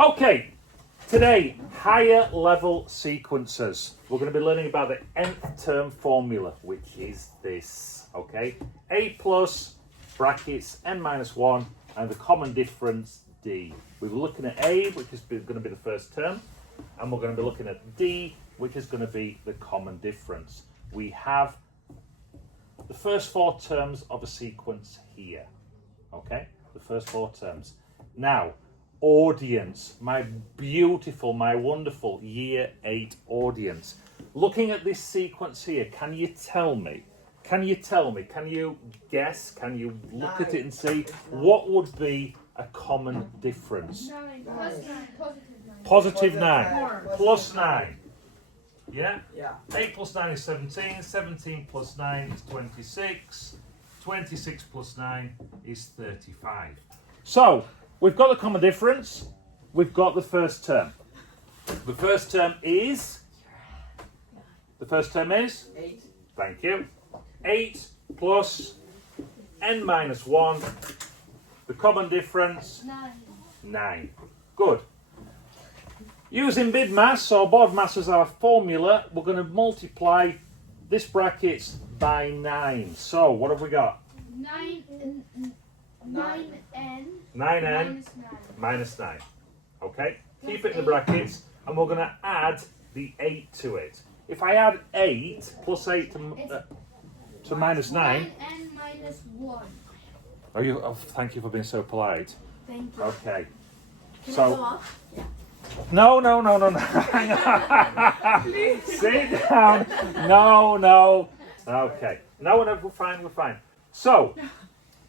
Okay, today, higher level sequences. We're going to be learning about the nth term formula, which is this, okay? A plus, brackets, n minus 1, and the common difference, d. We were looking at A, which is going to be the first term, and we're going to be looking at D, which is going to be the common difference. We have the first four terms of a sequence here, okay? The first four terms. Now, audience, my beautiful, my wonderful Year 8 audience. Looking at this sequence here, can you tell me, can you guess, can you look at it and see what would be a common difference? 9 plus 9, Positive 9, plus 9. Yeah? Yeah. 8 plus 9 is 17, 17 plus 9 is 26, 26 plus 9 is 35. So, we've got the common difference, we've got the first term. The first term is? 8. Thank you. 8 plus n minus 1. The common difference? 9. Good. Using BIDMAS or BODMAS as our formula, we're going to multiply this brackets by 9. So, what have we got? 9n 9n minus 9. Okay? Keep it in the brackets, and we're going to add the 8 to it. If I add 8 plus 8 to minus 9. 9n minus 1. Thank you for being so polite. Thank you. Okay. Can So, I go off? Yeah. No. Hang on. Sit down. No. Okay. No, we're fine. So,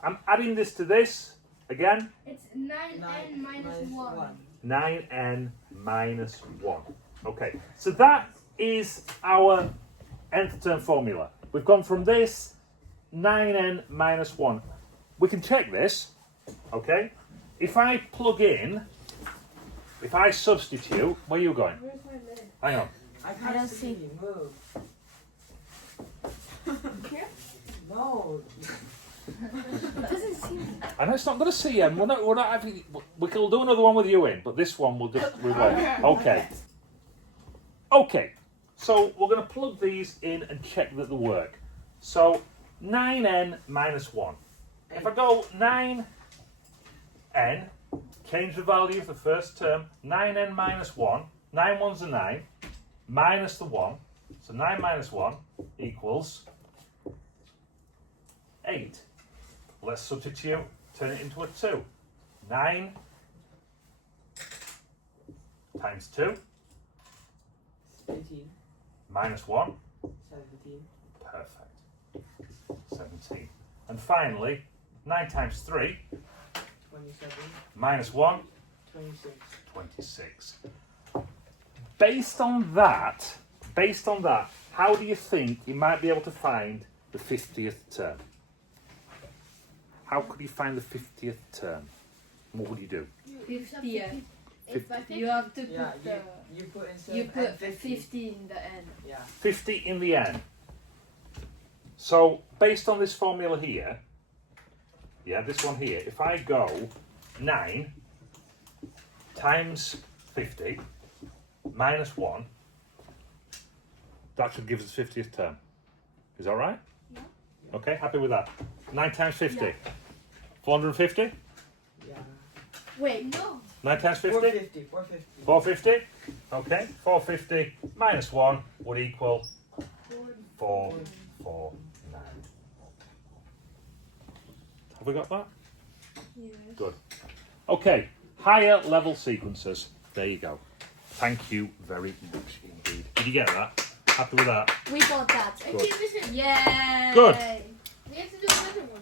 I'm adding this to this again. It's 9n minus 1. 9n minus 1. Okay. So that is our nth term formula. We've gone from this 9n minus 1. We can check this. Okay. If I plug in. If I substitute, where are you going? Where's my lid? Hang on. I don't see. Move. Here? No. It doesn't seem. I know it's not going to see him. We're not having. We can do another one with you in, but this one we won't. Okay. So we're going to plug these in and check that they work. So 9n minus 1. If I go 9n. Change the value of the first term, 9n minus 1, 9 ones are 9, minus the 1, so 9 minus 1 equals 8. Let's substitute, turn it into a 2. 9 times 2, 18. minus 1, 17. perfect, 17. And finally, 9 times 3, 27. minus 1, 26. 26. Based on that, how do you think you might be able to find the 50th term? How could you find the 50th term? What would you do? 50th. You have to put Yeah, the. you put instead You of put and 50 in the end. Yeah. 50 in the end. So, based on this formula here, this one here, if I go 9 times 50 minus 1, that should give us the 50th term. Is that right? Yeah. Okay, happy with that? 9 times 50? Yeah. 450? Yeah. Wait, no. 9 times 50? 450. 450. 450? Okay, 450 minus 1 would equal 449. Have we got that? Yes. Good. Okay, higher level sequences. There you go. Thank you very much indeed. Did you get that? Happy with that? We got that. Good. Listen. Yay! Good. We have to do another one.